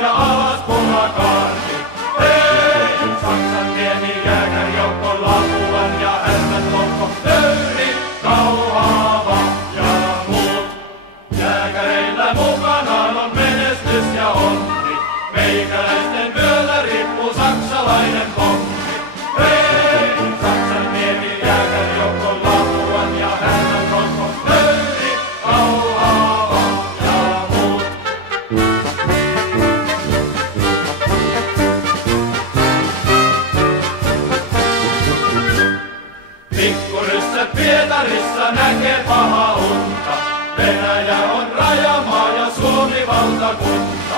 ja alas punakaarti. Hei, Saksan pieni jääkärjoukko, Lapuan ja Härmän lokko, Löyri, Kauhava ja muut. Jääkäreillä mukanaan on menestys ja onni, meikäläisten vyöllä riippuu saksalainen pommi. Hei, Saksan pieni jääkärjoukko, Lapuan ja Härmän lokko, Löyri, Kauhava ja muut. Pikkuryssät Pietarissa näkee paha unta. Venäjä on rajamaa ja Suomi valtakunta.